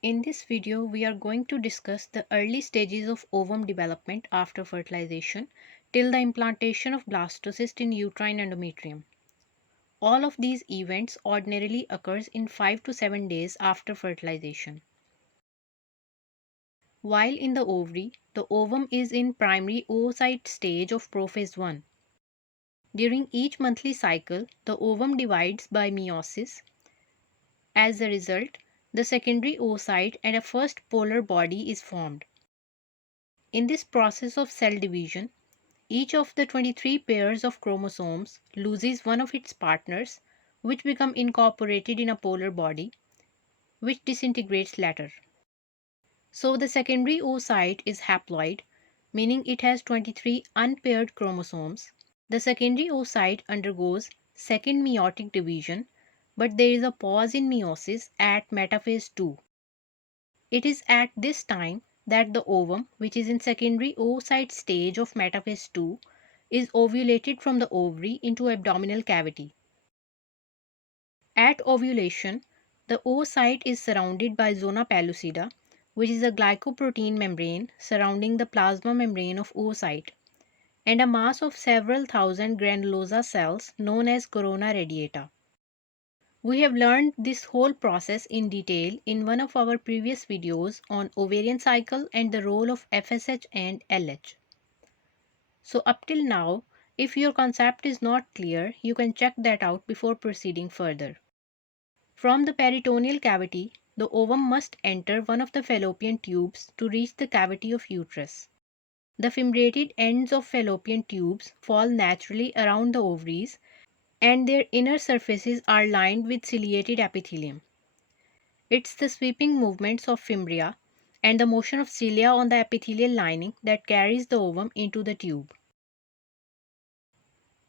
In this video, we are going to discuss the early stages of ovum development after fertilization till the implantation of blastocyst in uterine endometrium. All of these events ordinarily occurs in 5 to 7 days after fertilization. While in the ovary, the ovum is in primary oocyte stage of prophase 1. During each monthly cycle, the ovum divides by meiosis. As a result, the secondary oocyte and a first polar body is formed. In this process of cell division, each of the 23 pairs of chromosomes loses one of its partners, which become incorporated in a polar body, which disintegrates later. So the secondary oocyte is haploid, meaning it has 23 unpaired chromosomes. The secondary oocyte undergoes second meiotic division, but there is a pause in meiosis at metaphase 2. It is at this time that the ovum, which is in secondary oocyte stage of metaphase 2, is ovulated from the ovary into abdominal cavity. At ovulation, the oocyte is surrounded by zona pellucida, which is a glycoprotein membrane surrounding the plasma membrane of oocyte, and a mass of several thousand granulosa cells known as corona radiata. We have learned this whole process in detail in one of our previous videos on ovarian cycle and the role of FSH and LH. So up till now, if your concept is not clear, you can check that out before proceeding further. From the peritoneal cavity, the ovum must enter one of the fallopian tubes to reach the cavity of uterus. The fimbriated ends of fallopian tubes fall naturally around the ovaries, and their inner surfaces are lined with ciliated epithelium. It's the sweeping movements of fimbria and the motion of cilia on the epithelial lining that carries the ovum into the tube.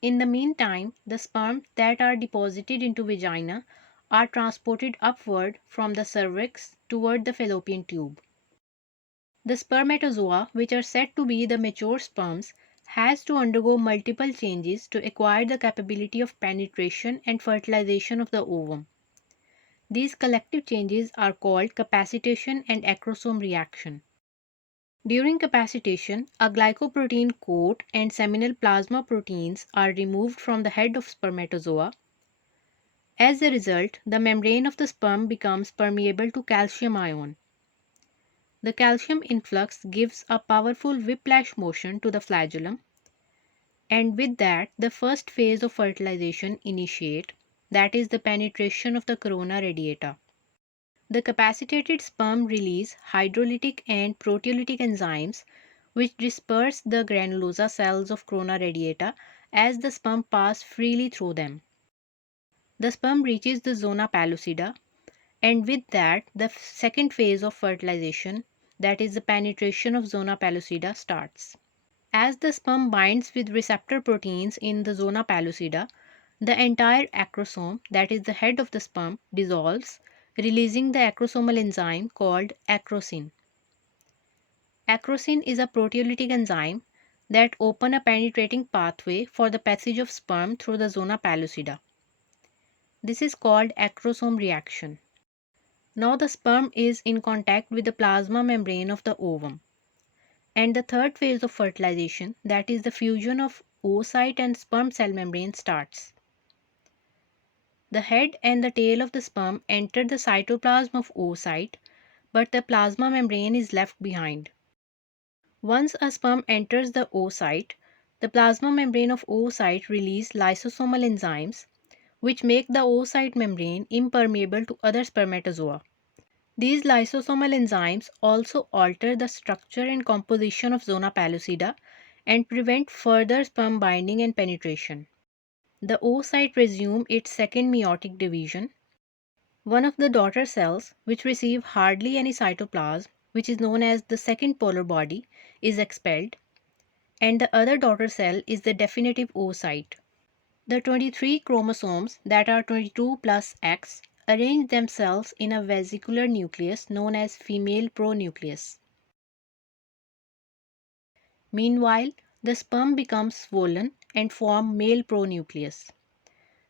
In the meantime, the sperm that are deposited into vagina are transported upward from the cervix toward the fallopian tube. The spermatozoa, which are said to be the mature sperms, has to undergo multiple changes to acquire the capability of penetration and fertilization of the ovum. These collective changes are called capacitation and acrosome reaction. During capacitation, a glycoprotein coat and seminal plasma proteins are removed from the head of spermatozoa. As a result, the membrane of the sperm becomes permeable to calcium ion. The calcium influx gives a powerful whiplash motion to the flagellum, and with that, the first phase of fertilization initiate, that is the penetration of the corona radiata. The capacitated sperm release hydrolytic and proteolytic enzymes which disperse the granulosa cells of corona radiata as the sperm pass freely through them. The sperm reaches the zona pellucida, and with that the second phase of fertilization, that is the penetration of zona pellucida, starts. As the sperm binds with receptor proteins in the zona pellucida, the entire acrosome, that is the head of the sperm, dissolves, releasing the acrosomal enzyme called acrosin. Acrosin is a proteolytic enzyme that open a penetrating pathway for the passage of sperm through the zona pellucida. This is called acrosome reaction. Now the sperm is in contact with the plasma membrane of the ovum. And the third phase of fertilization, that is the fusion of oocyte and sperm cell membrane, starts. The head and the tail of the sperm enter the cytoplasm of oocyte, but the plasma membrane is left behind. Once a sperm enters the oocyte, the plasma membrane of oocyte release lysosomal enzymes which make the oocyte membrane impermeable to other spermatozoa. These lysosomal enzymes also alter the structure and composition of zona pellucida and prevent further sperm binding and penetration. The oocyte resumes its second meiotic division. One of the daughter cells, which receive hardly any cytoplasm, which is known as the second polar body, is expelled, and the other daughter cell is the definitive oocyte. The 23 chromosomes, that are 22 plus X, arrange themselves in a vesicular nucleus known as female pronucleus. Meanwhile, the sperm becomes swollen and form male pronucleus.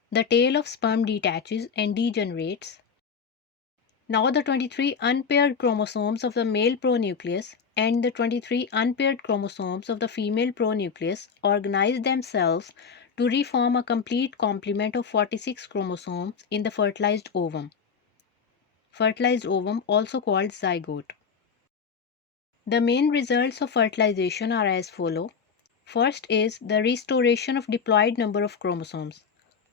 The tail of sperm detaches and degenerates. Now the 23 unpaired chromosomes of the male pronucleus and the 23 unpaired chromosomes of the female pronucleus organize themselves to reform a complete complement of 46 chromosomes in the fertilized ovum. Fertilized ovum, also called zygote. The main results of fertilization are as follow. First is the restoration of diploid number of chromosomes,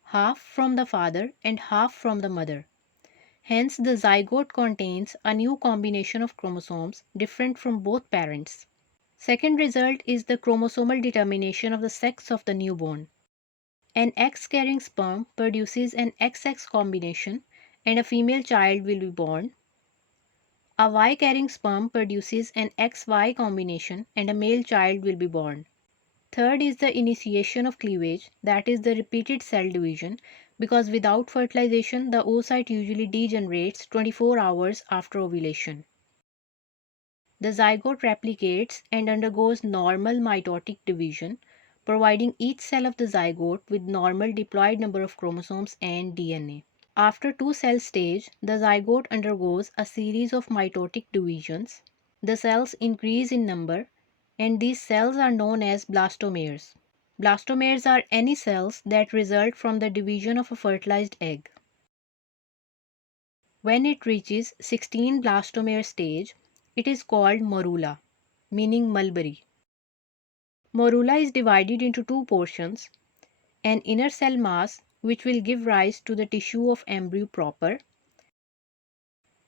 half from the father and half from the mother. Hence, the zygote contains a new combination of chromosomes different from both parents. Second result is the chromosomal determination of the sex of the newborn. An X-carrying sperm produces an XX combination and a female child will be born. A Y-carrying sperm produces an XY combination and a male child will be born. Third is the initiation of cleavage, that is the repeated cell division, because without fertilization the oocyte usually degenerates 24 hours after ovulation. The zygote replicates and undergoes normal mitotic division, providing each cell of the zygote with normal diploid number of chromosomes and DNA. After two-cell stage, the zygote undergoes a series of mitotic divisions. The cells increase in number and these cells are known as blastomeres. Blastomeres are any cells that result from the division of a fertilized egg. When it reaches 16 blastomere stage, it is called morula, meaning mulberry. Morula is divided into two portions, an inner cell mass which will give rise to the tissue of embryo proper,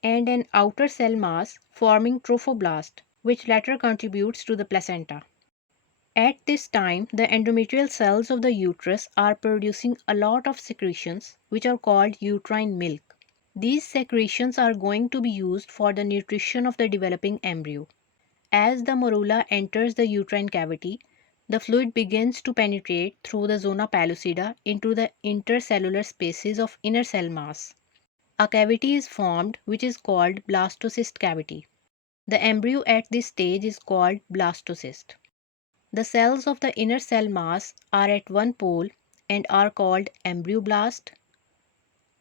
and an outer cell mass forming trophoblast, which latter contributes to the placenta. At this time, the endometrial cells of the uterus are producing a lot of secretions which are called uterine milk. These secretions are going to be used for the nutrition of the developing embryo. As the morula enters the uterine cavity, the fluid begins to penetrate through the zona pellucida into the intercellular spaces of inner cell mass. A cavity is formed which is called blastocyst cavity. The embryo at this stage is called blastocyst. The cells of the inner cell mass are at one pole and are called embryoblast,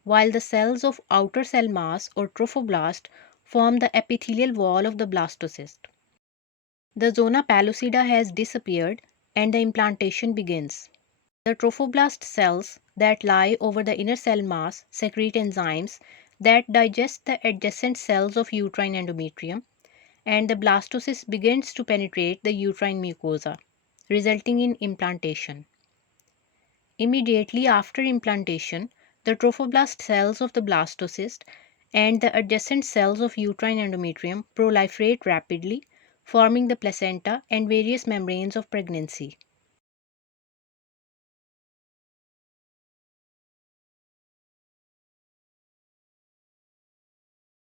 while the cells of outer cell mass or trophoblast form the epithelial wall of the blastocyst. The zona pellucida has disappeared and the implantation begins. The trophoblast cells that lie over the inner cell mass secrete enzymes that digest the adjacent cells of uterine endometrium, and the blastocyst begins to penetrate the uterine mucosa, resulting in implantation. Immediately after implantation, the trophoblast cells of the blastocyst and the adjacent cells of uterine endometrium proliferate rapidly, forming the placenta and various membranes of pregnancy.